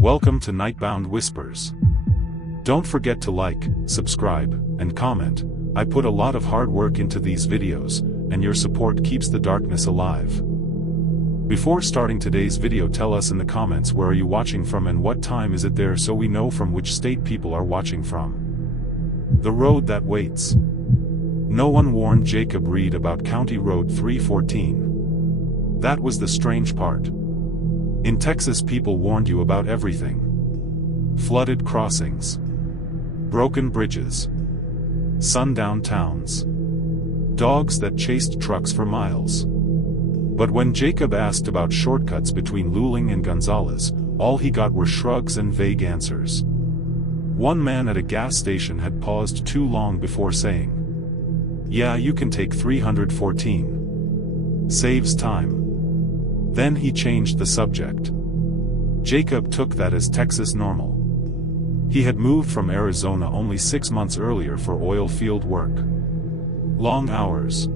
Welcome to Nightbound Whispers. Don't forget to like, subscribe, and comment. I put a lot of hard work into these videos, and your support keeps the darkness alive. Before starting today's video, tell us in the comments where are you watching from and what time is it there so we know from which state people are watching from. The road that waits. No one warned Jacob Reed about County Road 314. That was the strange part. In Texas, people warned you about everything. Flooded crossings, broken bridges, sundown towns, dogs that chased trucks for miles. But when Jacob asked about shortcuts between Luling and Gonzales, all he got were shrugs and vague answers. One man at a gas station had paused too long before saying, "Yeah, you can take 314. Saves time." Then he changed the subject. Jacob took that as Texas normal. He had moved from Arizona only 6 months earlier for oil field work. Long hours,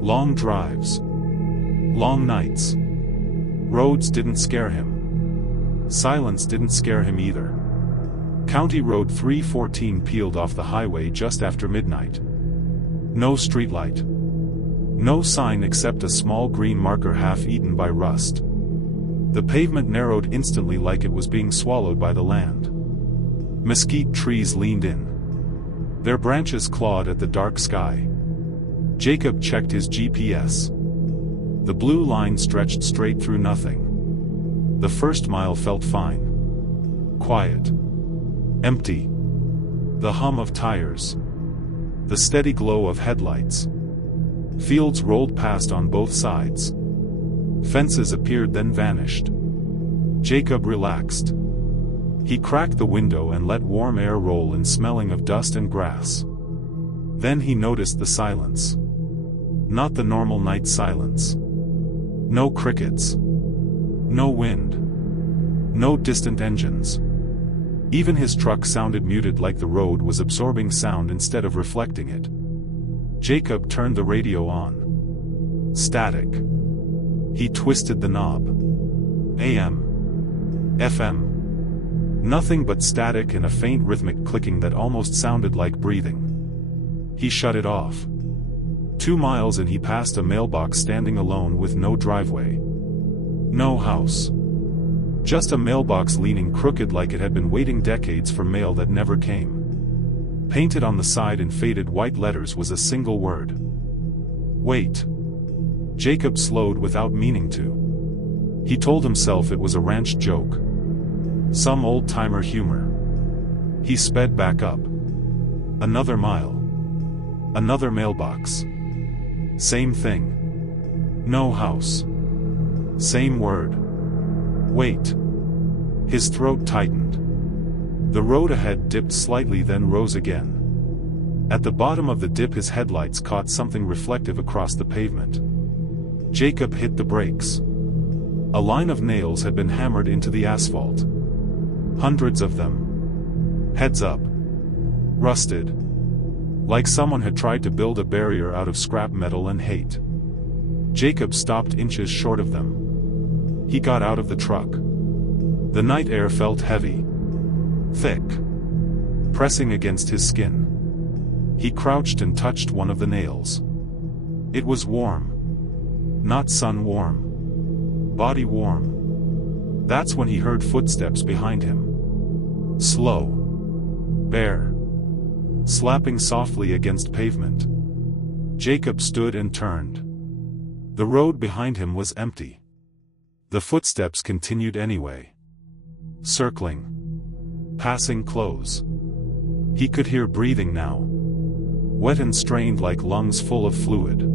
long drives, long nights. Roads didn't scare him. Silence didn't scare him either. County Road 314 peeled off the highway just after midnight. No streetlight. No sign except a small green marker half-eaten by rust. The pavement narrowed instantly like it was being swallowed by the land. Mesquite trees leaned in. Their branches clawed at the dark sky. Jacob checked his GPS. The blue line stretched straight through nothing. The first mile felt fine. Quiet. Empty. The hum of tires. The steady glow of headlights. Fields rolled past on both sides. Fences appeared then vanished. Jacob relaxed. He cracked the window and let warm air roll in, smelling of dust and grass. Then he noticed the silence. Not the normal night silence. No crickets. No wind. No distant engines. Even his truck sounded muted, like the road was absorbing sound instead of reflecting it. Jacob turned the radio on. Static. He twisted the knob. AM. FM. Nothing but static and a faint rhythmic clicking that almost sounded like breathing. He shut it off. 2 miles in, he passed a mailbox standing alone with no driveway. No house. Just a mailbox leaning crooked like it had been waiting decades for mail that never came. Painted on the side in faded white letters was a single word. Wait. Jacob slowed without meaning to. He told himself it was a ranch joke. Some old-timer humor. He sped back up. Another mile. Another mailbox. Same thing. No house. Same word. Wait. His throat tightened. The road ahead dipped slightly then rose again. At the bottom of the dip, his headlights caught something reflective across the pavement. Jacob hit the brakes. A line of nails had been hammered into the asphalt. Hundreds of them. Heads up. Rusted. Like someone had tried to build a barrier out of scrap metal and hate. Jacob stopped inches short of them. He got out of the truck. The night air felt heavy. Thick. Pressing against his skin. He crouched and touched one of the nails. It was warm. Not sun warm. Body warm. That's when he heard footsteps behind him. Slow. Bare. Slapping softly against pavement. Jacob stood and turned. The road behind him was empty. The footsteps continued anyway. Circling. Passing close. He could hear breathing now. Wet and strained like lungs full of fluid.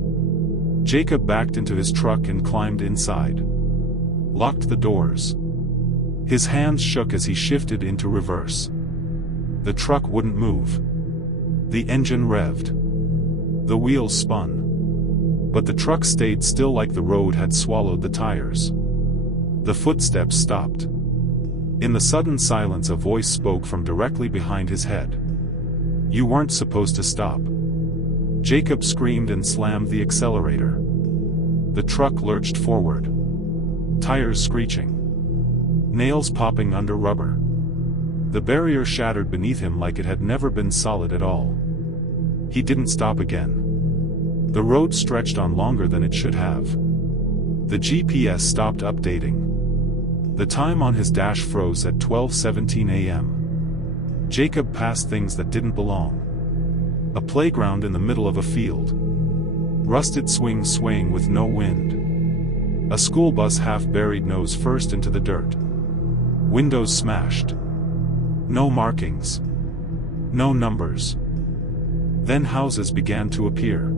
Jacob backed into his truck and climbed inside. Locked the doors. His hands shook as he shifted into reverse. The truck wouldn't move. The engine revved. The wheels spun. But the truck stayed still like the road had swallowed the tires. The footsteps stopped. In the sudden silence, a voice spoke from directly behind his head. "You weren't supposed to stop." Jacob screamed and slammed the accelerator. The truck lurched forward. Tires screeching. nails popping under rubber. The barrier shattered beneath him like it had never been solid at all. He didn't stop again. The road stretched on longer than it should have. The GPS stopped updating. The time on his dash froze at 12:17 a.m. Jacob passed things that didn't belong. A playground in the middle of a field. Rusted swings swaying with no wind. A school bus half buried nose first into the dirt. Windows smashed. No markings. No numbers. Then houses began to appear.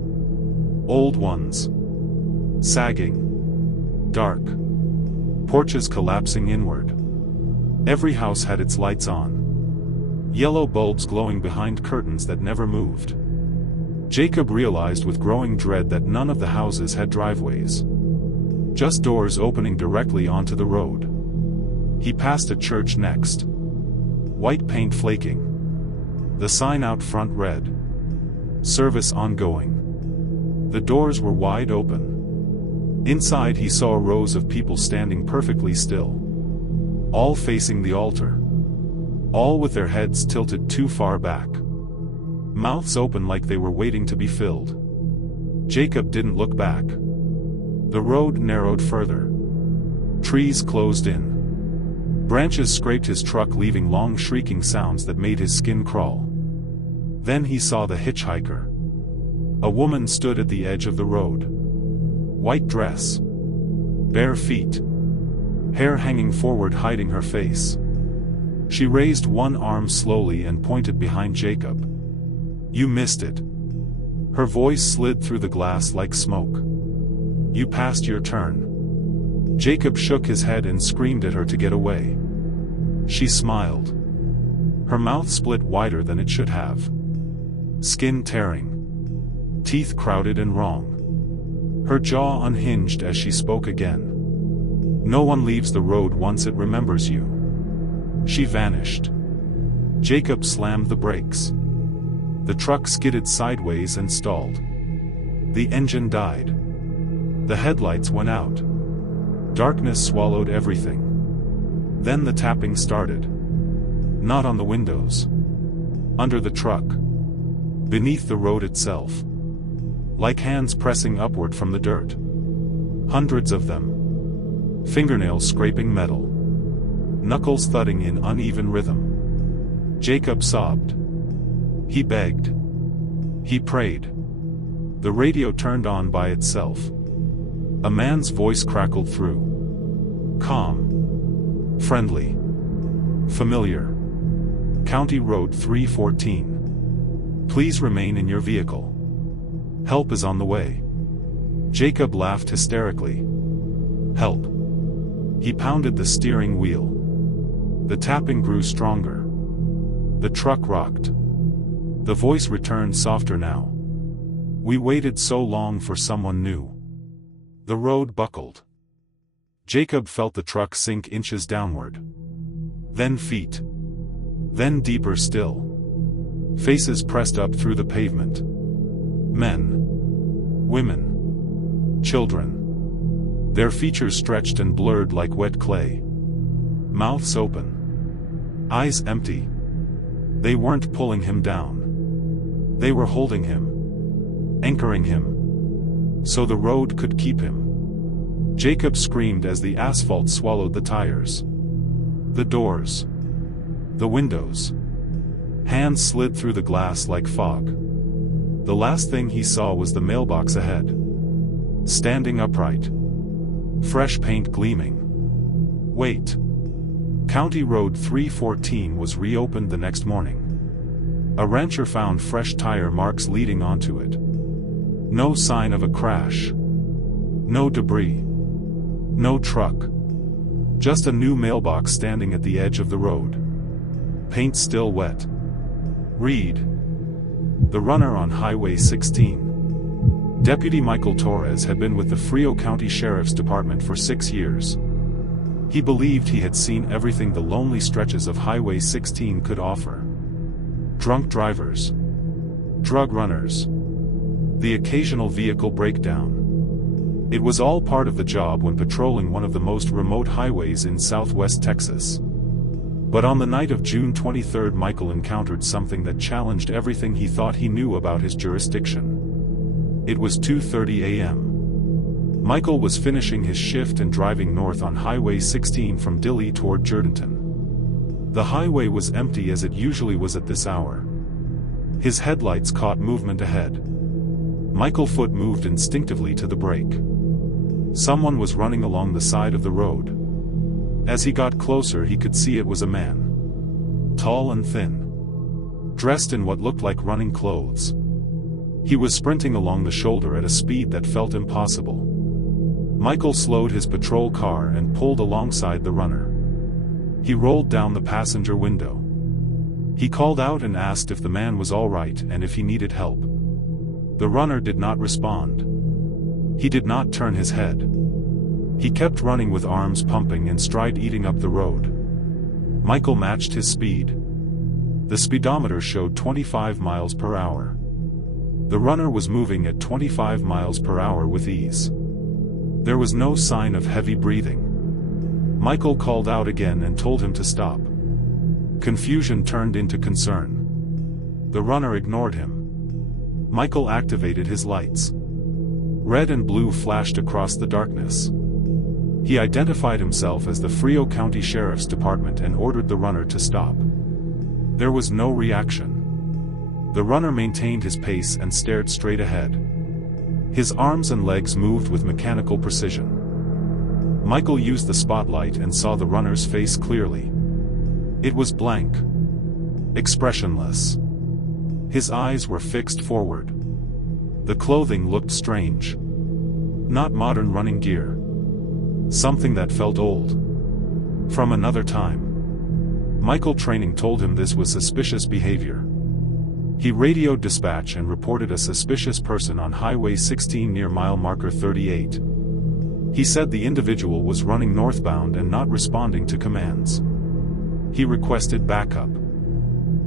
Old ones. Sagging. Dark. Porches collapsing inward. Every house had its lights on. Yellow bulbs glowing behind curtains that never moved. Jacob realized with growing dread that none of the houses had driveways. Just doors opening directly onto the road. He passed a church next. White paint flaking. The sign out front read, "Service ongoing." The doors were wide open. Inside he saw rows of people standing perfectly still. All facing the altar. All with their heads tilted too far back. Mouths open like they were waiting to be filled. Jacob didn't look back. The road narrowed further. Trees closed in. Branches scraped his truck, leaving long shrieking sounds that made his skin crawl. Then he saw the hitchhiker. A woman stood at the edge of the road. White dress. Bare feet. Hair hanging forward hiding her face. She raised one arm slowly and pointed behind Jacob. "You missed it." Her voice slid through the glass like smoke. "You passed your turn." Jacob shook his head and screamed at her to get away. She smiled. Her mouth split wider than it should have. Skin tearing. Teeth crowded and wrong. Her jaw unhinged as she spoke again. "No one leaves the road once it remembers you." She vanished. Jacob slammed the brakes. The truck skidded sideways and stalled. The engine died. The headlights went out. Darkness swallowed everything. Then the tapping started. Not on the windows. Under the truck. Beneath the road itself. Like hands pressing upward from the dirt. Hundreds of them. Fingernails scraping metal. Knuckles thudding in uneven rhythm. Jacob sobbed. He begged. He prayed. The radio turned on by itself. A man's voice crackled through. Calm. Friendly. Familiar. County Road 314. Please remain in your vehicle. Help is on the way. Jacob laughed hysterically. Help. He pounded the steering wheel. The tapping grew stronger. The truck rocked. The voice returned softer now. We waited so long for someone new. The road buckled. Jacob felt the truck sink inches downward. Then feet. Then deeper still. Faces pressed up through the pavement. Men. Women. Children. Their features stretched and blurred like wet clay. Mouths open. Eyes empty. They weren't pulling him down. They were holding him. Anchoring him. So the road could keep him. Jacob screamed as the asphalt swallowed the tires. The doors. The windows. Hands slid through the glass like fog. The last thing he saw was the mailbox ahead. Standing upright. Fresh paint gleaming. Wait. County Road 314 was reopened the next morning. A rancher found fresh tire marks leading onto it. No sign of a crash. No debris. No truck. Just a new mailbox standing at the edge of the road. Paint still wet. Read. The runner on Highway 16. Deputy Michael Torres had been with the Frio County Sheriff's Department for 6 years. He believed he had seen everything the lonely stretches of Highway 16 could offer. Drunk drivers. Drug runners. The occasional vehicle breakdown. It was all part of the job when patrolling one of the most remote highways in southwest Texas. But on the night of June 23, Michael encountered something that challenged everything he thought he knew about his jurisdiction. It was 2:30 a.m. Michael was finishing his shift and driving north on Highway 16 from Dilley toward Jourdanton. The highway was empty as it usually was at this hour. His headlights caught movement ahead. Michael's foot moved instinctively to the brake. Someone was running along the side of the road. As he got closer, he could see it was a man. Tall and thin. Dressed in what looked like running clothes. He was sprinting along the shoulder at a speed that felt impossible. Michael slowed his patrol car and pulled alongside the runner. He rolled down the passenger window. He called out and asked if the man was all right and if he needed help. The runner did not respond. He did not turn his head. He kept running with arms pumping and stride eating up the road. Michael matched his speed. The speedometer showed 25 miles per hour. The runner was moving at 25 miles per hour with ease. There was no sign of heavy breathing. Michael called out again and told him to stop. Confusion turned into concern. The runner ignored him. Michael activated his lights. Red and blue flashed across the darkness. He identified himself as the Frio County Sheriff's Department and ordered the runner to stop. There was no reaction. The runner maintained his pace and stared straight ahead. His arms and legs moved with mechanical precision. Michael used the spotlight and saw the runner's face clearly. It was blank. Expressionless. His eyes were fixed forward. The clothing looked strange. Not modern running gear. Something that felt old. From another time. Michael training told him this was suspicious behavior. He radioed dispatch and reported a suspicious person on Highway 16 near mile marker 38. He said the individual was running northbound and not responding to commands. He requested backup.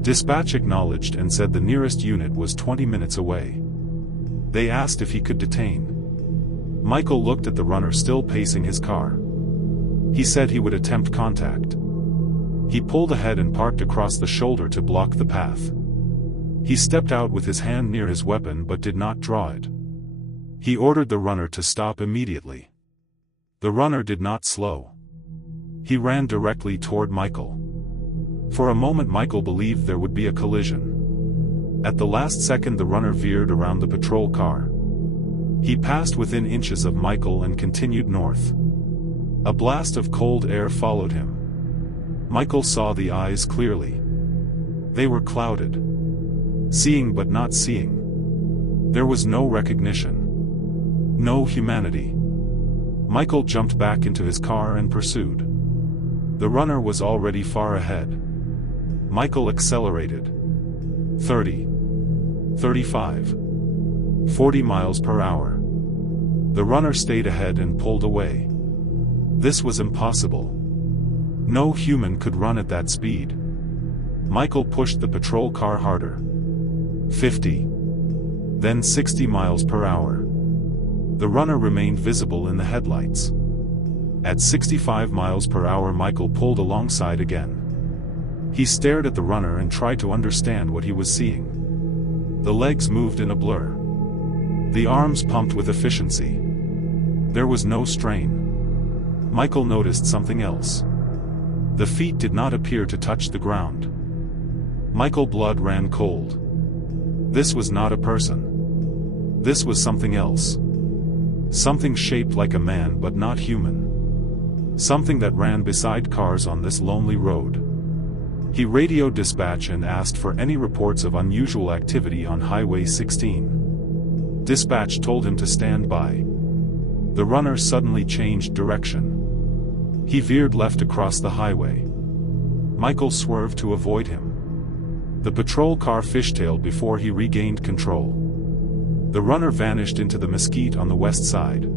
Dispatch acknowledged and said the nearest unit was 20 minutes away. They asked if he could detain. Michael looked at the runner still pacing his car. He said he would attempt contact. He pulled ahead and parked across the shoulder to block the path. He stepped out with his hand near his weapon but did not draw it. He ordered the runner to stop immediately. The runner did not slow. He ran directly toward Michael. For a moment Michael believed there would be a collision. At the last second the runner veered around the patrol car. He passed within inches of Michael and continued north. A blast of cold air followed him. Michael saw the eyes clearly. They were clouded. Seeing but not seeing. There was no recognition. No humanity. Michael jumped back into his car and pursued. The runner was already far ahead. Michael accelerated. 30. 35. 40 miles per hour. The runner stayed ahead and pulled away. This was impossible. No human could run at that speed. Michael pushed the patrol car harder. 50. Then 60 miles per hour. The runner remained visible in the headlights. At 65 miles per hour Michael pulled alongside again. He stared at the runner and tried to understand what he was seeing. The legs moved in a blur. The arms pumped with efficiency. There was no strain. Michael noticed something else. The feet did not appear to touch the ground. Michael's blood ran cold. This was not a person. This was something else. Something shaped like a man but not human. Something that ran beside cars on this lonely road. He radioed dispatch and asked for any reports of unusual activity on Highway 16. Dispatch told him to stand by. The runner suddenly changed direction. He veered left across the highway. Michael swerved to avoid him. The patrol car fishtailed before he regained control. The runner vanished into the mesquite on the west side.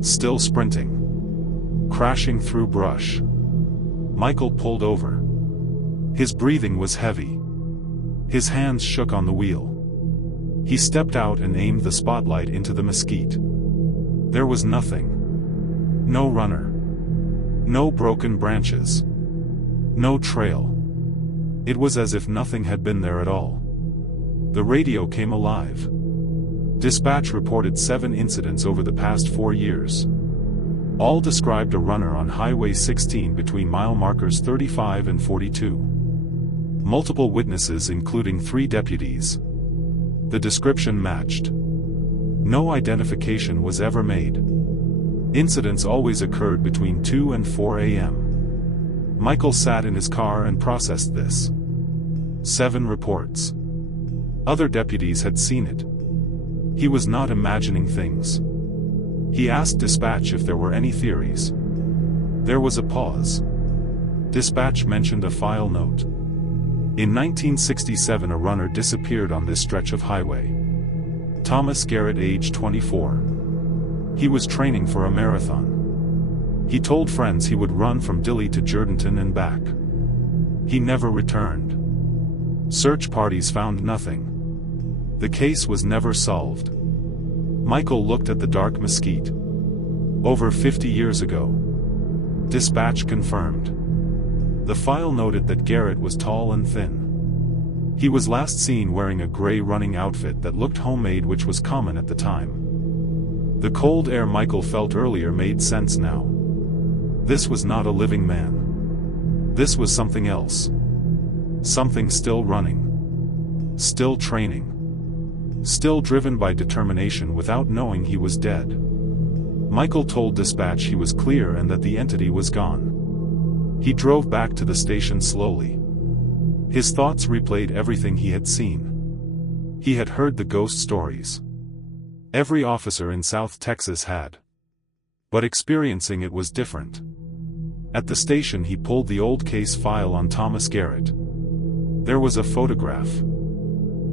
Still sprinting. Crashing through brush. Michael pulled over. His breathing was heavy. His hands shook on the wheel. He stepped out and aimed the spotlight into the mesquite. There was nothing. No runner. No broken branches. No trail. It was as if nothing had been there at all. The radio came alive. Dispatch reported 7 incidents over the past 4 years. All described a runner on Highway 16 between mile markers 35 and 42. Multiple witnesses including 3 deputies. The description matched. No identification was ever made. Incidents always occurred between 2 and 4 a.m. Michael sat in his car and processed this. 7 reports. Other deputies had seen it. He was not imagining things. He asked dispatch if there were any theories. There was a pause. Dispatch mentioned a file note. In 1967 a runner disappeared on this stretch of highway. Thomas Garrett, age 24. He was training for a marathon. He told friends he would run from Dilley to Jourdanton and back. He never returned. Search parties found nothing. The case was never solved. Michael looked at the dark mesquite. Over 50 years ago. Dispatch confirmed. The file noted that Garrett was tall and thin. He was last seen wearing a gray running outfit that looked homemade, which was common at the time. The cold air Michael felt earlier made sense now. This was not a living man. This was something else. Something still running. Still training. Still driven by determination without knowing he was dead. Michael told dispatch he was clear and that the entity was gone. He drove back to the station slowly. His thoughts replayed everything he had seen. He had heard the ghost stories. Every officer in South Texas had. But experiencing it was different. At the station he pulled the old case file on Thomas Garrett. There was a photograph.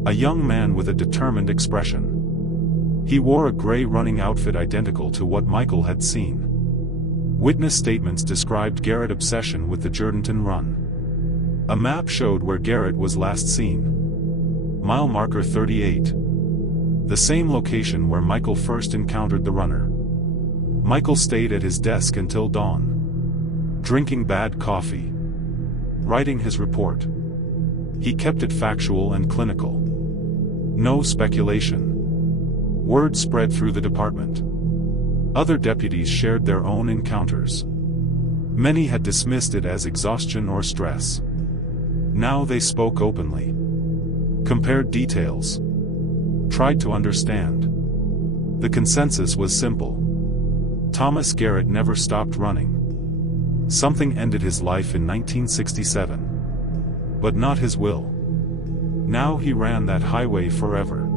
A young man with a determined expression. He wore a gray running outfit identical to what Michael had seen. Witness statements described Garrett's obsession with the Jourdanton run. A map showed where Garrett was last seen. Mile marker 38. The same location where Michael first encountered the runner. Michael stayed at his desk until dawn. Drinking bad coffee. Writing his report. He kept it factual and clinical. No speculation. Word spread through the department. Other deputies shared their own encounters. Many had dismissed it as exhaustion or stress. Now they spoke openly. Compared details. Tried to understand. The consensus was simple. Thomas Garrett never stopped running. Something ended his life in 1967. But not his will. Now he ran that highway forever.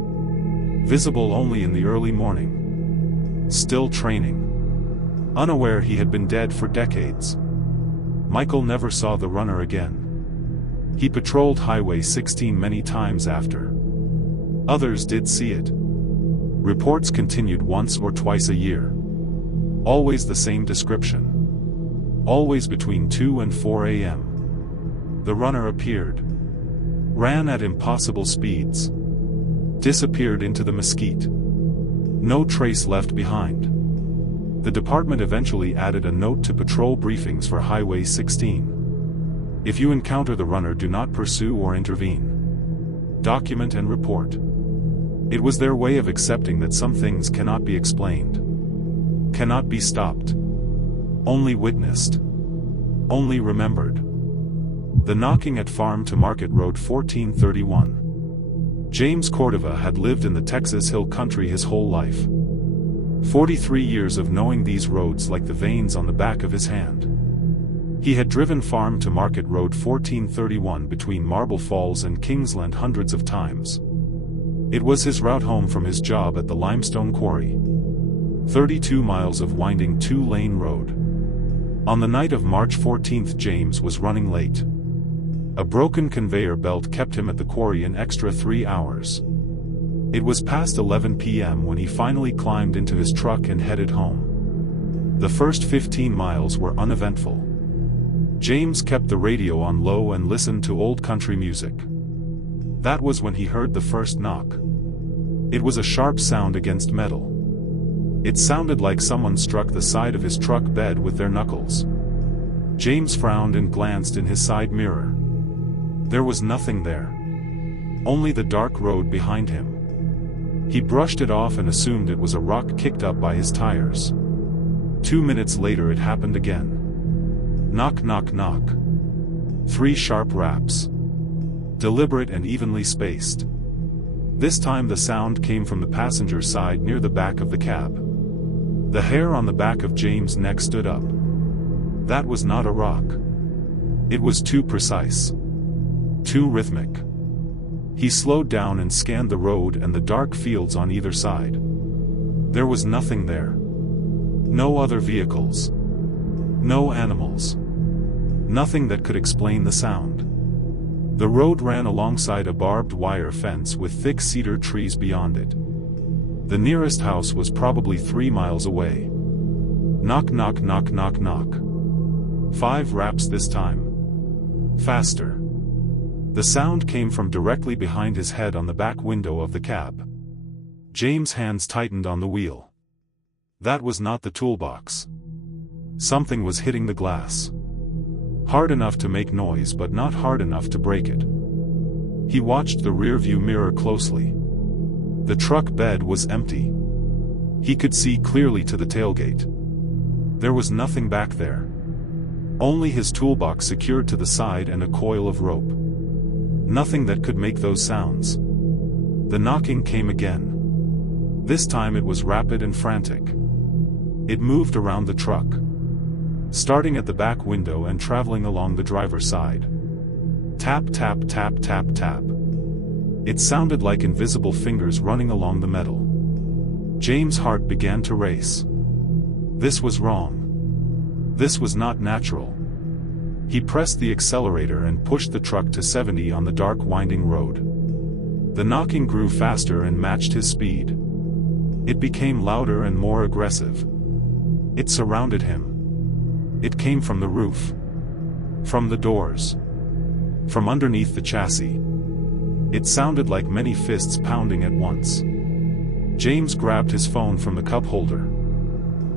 Visible only in the early morning. Still training. Unaware he had been dead for decades. Michael never saw the runner again. He patrolled Highway 16 many times after. Others did see it. Reports continued once or twice a year. Always the same description. Always between 2 and 4 a.m. The runner appeared. Ran at impossible speeds. Disappeared into the mesquite. No trace left behind. The department eventually added a note to patrol briefings for Highway 16. If you encounter the runner, do not pursue or intervene. Document and report. It was their way of accepting that some things cannot be explained. Cannot be stopped. Only witnessed. Only remembered. The knocking at Farm to Market Road 1431. James Cordova had lived in the Texas Hill Country his whole life. 43 years of knowing these roads like the veins on the back of his hand. He had driven Farm to Market Road 1431 between Marble Falls and Kingsland hundreds of times. It was his route home from his job at the limestone quarry. 32 miles of winding 2-lane road. On the night of March 14th, James was running late. A broken conveyor belt kept him at the quarry an extra 3 hours. It was past 11 p.m. when he finally climbed into his truck and headed home. The first 15 miles were uneventful. James kept the radio on low and listened to old country music. That was when he heard the first knock. It was a sharp sound against metal. It sounded like someone struck the side of his truck bed with their knuckles. James frowned and glanced in his side mirror. There was nothing there. Only the dark road behind him. He brushed it off and assumed it was a rock kicked up by his tires. 2 minutes later it happened again. Knock knock knock. 3 sharp raps. Deliberate and evenly spaced. This time the sound came from the passenger side near the back of the cab. The hair on the back of James' neck stood up. That was not a rock. It was too precise. Too rhythmic. He slowed down and scanned the road and the dark fields on either side. There was nothing there. No other vehicles. No animals. Nothing that could explain the sound. The road ran alongside a barbed wire fence with thick cedar trees beyond it. The nearest house was probably 3 miles away. Knock knock knock knock knock. 5 raps this time. Faster. The sound came from directly behind his head on the back window of the cab. James' hands tightened on the wheel. That was not the toolbox. Something was hitting the glass. Hard enough to make noise but not hard enough to break it. He watched the rearview mirror closely. The truck bed was empty. He could see clearly to the tailgate. There was nothing back there. Only his toolbox secured to the side and a coil of rope. Nothing that could make those sounds. The knocking came again. This time it was rapid and frantic. It moved around the truck, starting at the back window and traveling along the driver's side. Tap tap tap tap tap. It sounded like invisible fingers running along the metal. James' heart began to race. This was wrong. This was not natural. He pressed the accelerator and pushed the truck to 70 on the dark winding road. The knocking grew faster and matched his speed. It became louder and more aggressive. It surrounded him. It came from the roof. From the doors. From underneath the chassis. It sounded like many fists pounding at once. James grabbed his phone from the cup holder.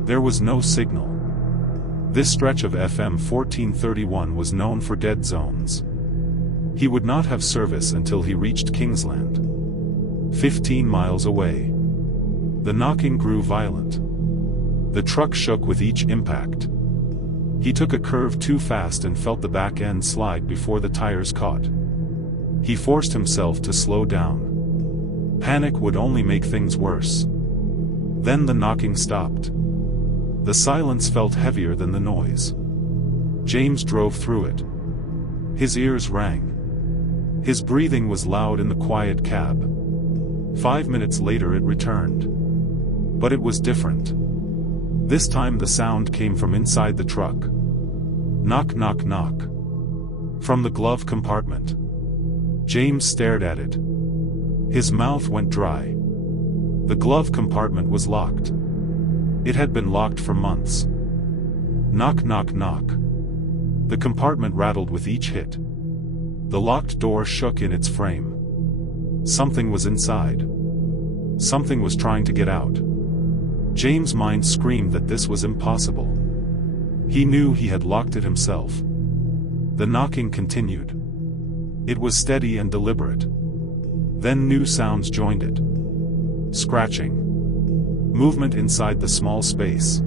There was no signal. This stretch of FM 1431 was known for dead zones. He would not have service until he reached Kingsland. 15 miles away. The knocking grew violent. The truck shook with each impact. He took a curve too fast and felt the back end slide before the tires caught. He forced himself to slow down. Panic would only make things worse. Then the knocking stopped. The silence felt heavier than the noise. James drove through it. His ears rang. His breathing was loud in the quiet cab. 5 minutes later it returned. But it was different. This time the sound came from inside the truck. Knock knock knock. From the glove compartment. James stared at it. His mouth went dry. The glove compartment was locked. It had been locked for months. Knock knock knock. The compartment rattled with each hit. The locked door shook in its frame. Something was inside. Something was trying to get out. James' mind screamed that this was impossible. He knew he had locked it himself. The knocking continued. It was steady and deliberate. Then new sounds joined it. Scratching. Movement inside the small space.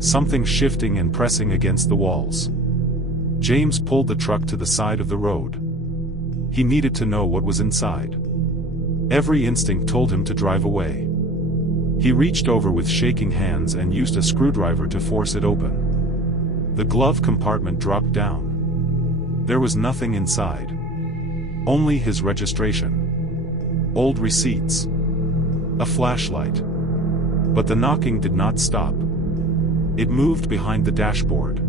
Something shifting and pressing against the walls. James pulled the truck to the side of the road. He needed to know what was inside. Every instinct told him to drive away. He reached over with shaking hands and used a screwdriver to force it open. The glove compartment dropped down. There was nothing inside. Only his registration. Old receipts. A flashlight. But the knocking did not stop. It moved behind the dashboard.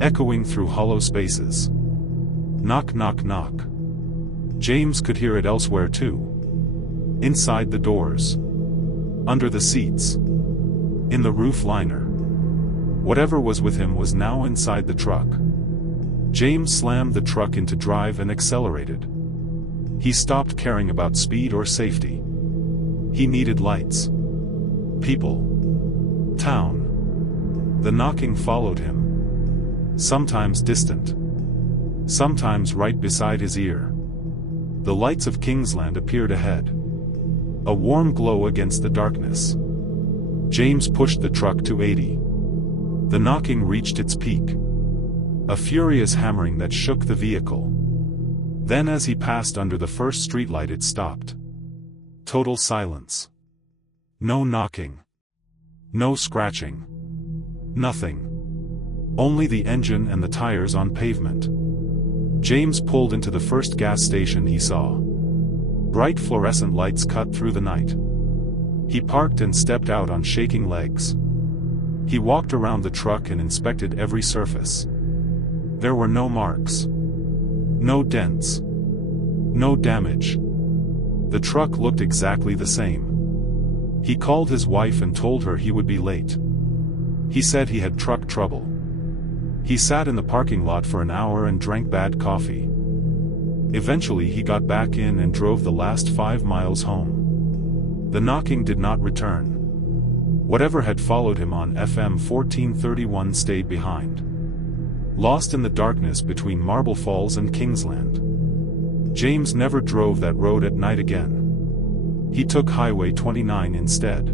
Echoing through hollow spaces. Knock knock knock. James could hear it elsewhere too. Inside the doors. Under the seats. In the roof liner. Whatever was with him was now inside the truck. James slammed the truck into drive and accelerated. He stopped caring about speed or safety. He needed lights. People. town. The knocking followed him. Sometimes distant. Sometimes right beside his ear. The lights of Kingsland appeared ahead. A warm glow against the darkness. James pushed the truck to 80. The knocking reached its peak. A furious hammering that shook the vehicle. Then as he passed under the first streetlight it stopped. Total silence. No knocking. No scratching. Nothing. Only the engine and the tires on pavement. James pulled into the first gas station he saw. Bright fluorescent lights cut through the night. He parked and stepped out on shaking legs. He walked around the truck and inspected every surface. There were no marks. No dents. No damage. The truck looked exactly the same. He called his wife and told her he would be late. He said he had truck trouble. He sat in the parking lot for an hour and drank bad coffee. Eventually he got back in and drove the last 5 miles home. The knocking did not return. Whatever had followed him on FM 1431 stayed behind. Lost in the darkness between Marble Falls and Kingsland. James never drove that road at night again. He took Highway 29 instead.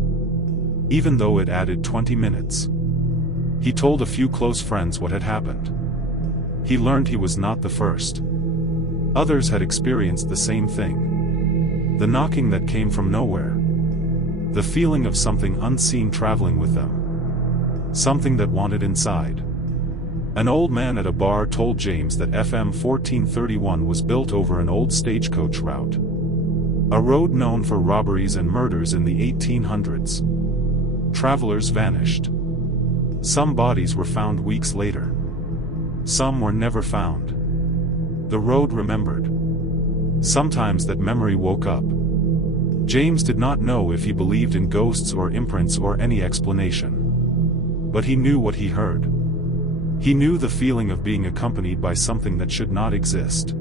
Even though it added 20 minutes. He told a few close friends what had happened. He learned he was not the first. Others had experienced the same thing. The knocking that came from nowhere. The feeling of something unseen traveling with them. Something that wanted inside. An old man at a bar told James that FM 1431 was built over an old stagecoach route. A road known for robberies and murders in the 1800s. Travelers vanished. Some bodies were found weeks later. Some were never found. The road remembered. Sometimes that memory woke up. James did not know if he believed in ghosts or imprints or any explanation. But he knew what he heard. He knew the feeling of being accompanied by something that should not exist.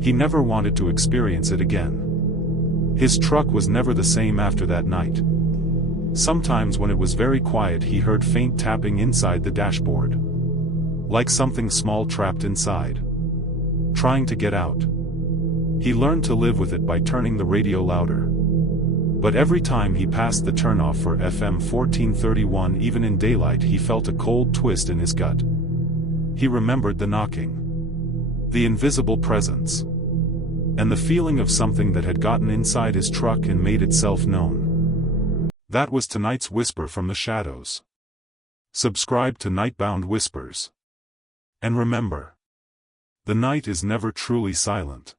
He never wanted to experience it again. His truck was never the same after that night. Sometimes when it was very quiet he heard faint tapping inside the dashboard. Like something small trapped inside. Trying to get out. He learned to live with it by turning the radio louder. But every time he passed the turnoff for FM 1431 even in daylight he felt a cold twist in his gut. He remembered the knocking. The invisible presence. And the feeling of something that had gotten inside his truck and made itself known. That was tonight's Whisper from the Shadows. Subscribe to Nightbound Whispers. And remember, the night is never truly silent.